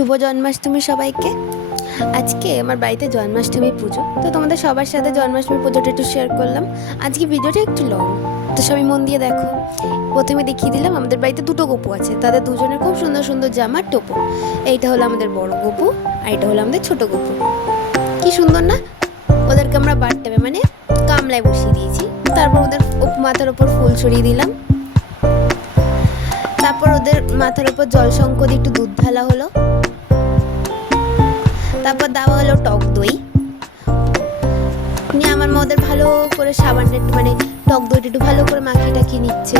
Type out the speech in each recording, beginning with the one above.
শুভ জন্মাষ্টমী সবাইকে। আজকে আমার বাড়িতে জন্মাষ্টমী পুজো, তো তোমাদের সবার সাথে জন্মাষ্টমী পুজোটা একটু শেয়ার করলাম। আজকে ভিডিওটা একটু লং, তো সবাই মন দিয়ে দেখো। প্রথমে দেখিয়ে দিলাম আমাদের বাড়িতে দুটো গপু আছে, তাদের দুজনের খুব সুন্দর সুন্দর জামার টোপো। এইটা হলো আমাদের বড় গপু আর এটা হলো আমাদের ছোট গপু। কি সুন্দর না? ওদেরকে আমরা বাথটাবে মানে গামলায় বসিয়ে দিয়েছি, তারপর ওদের মাথার ওপর ফুল ছড়িয়ে দিলাম, তারপর ওদের মাথার ওপর জল শঙ্খ দিয়ে একটু দুধ ঢালা হলো, তারপর দেওয়া হলো টক দই নিয়ে আমার মা ওদের ভালো করে সাবানটা একটু মানে টক দইটা একটু ভালো করে মাখিয়ে টাখিয়ে নিচ্ছে।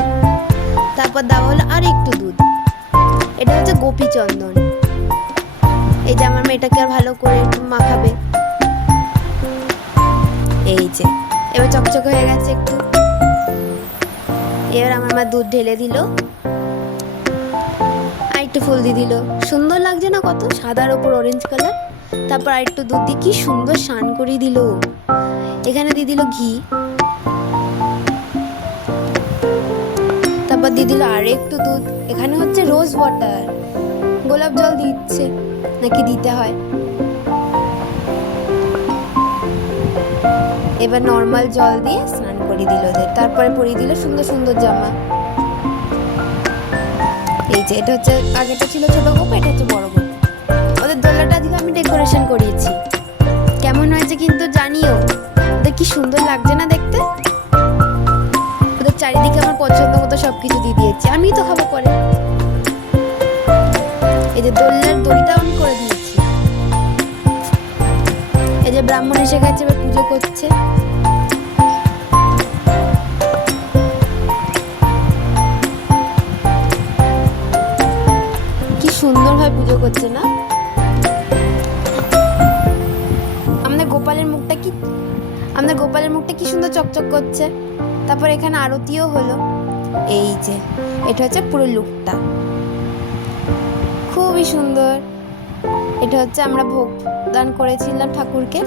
তারপর দেওয়া হলো আর একটু দুধ, এটা হচ্ছে গোপী চন্দন। এই যে আমার মা এটাকে আর ভালো করে একটু মাখাবে। এই যে এবার চকচকে হয়ে গেছে একটু। এবার আমার মা দুধ ঢেলে দিল আর একটু ফুল দিয়ে দিল। সুন্দর লাগছে না কত, সাদার ওপর অরেঞ্জ কালার। তারপর আর একটু দুধ দিয়ে কি সুন্দর স্নান করিয়ে দিল। এখানে দিয়ে দিল ঘি, তারপর দিয়ে দিল আর একটু দুধ। এখানে হচ্ছে রোজ ওয়াটার, গোলাপ জল দিচ্ছে নাকি দিতে হয়। এবার নর্মাল জল দিয়ে স্নান করিয়ে দিল ওদের, তারপরে পরিয়ে দিল সুন্দর সুন্দর জামা। এই যে এটা হচ্ছে, আগেটা ছিল ছোট গপু, এটা হচ্ছে বড় গপু। ওদের দোলনাটা আজকে আমি ডেকোরেশন করিয়েছি, কেমন হয়েছে কিন্তু জানিও। ওদের কি সুন্দর লাগছে না দেখতে? ওদের চারিদিকে আমার পছন্দ মতো সবকিছু দিয়ে দিয়েছি, আমি তো খাবো পরে। এই যে দোলনার দড়িটা অন করে দিয়েছি। এই যে ব্রাহ্মণ এসে গেছে, এবার পুজো করছে। কি সুন্দরভাবে পুজো করছে না? আমাদের গোপালের মুখটা কি সুন্দর চকচক করছে। তারপর এখানে আরতিও হলো। এই যে এটা হচ্ছে পুরো লুকটা, খুবই সুন্দর। এটা হচ্ছে আমরা ভোগ দান করেছিলাম ঠাকুরকে,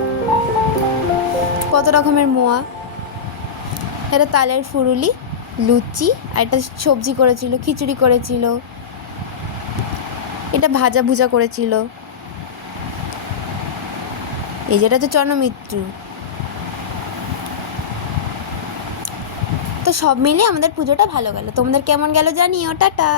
কত রকমের মোয়া, এটা তালের ফুরুলি, লুচি, আর এটা সবজি করেছিল, খিচুড়ি করেছিল, এটা ভাজা ভুজা করেছিল। এই যেটা হচ্ছে চন্দ্রমিত্র। তো সব মিলিয়ে আমাদের পুজোটা ভালো গেল। তোমাদের কেমন গেল জানিও। টাটা।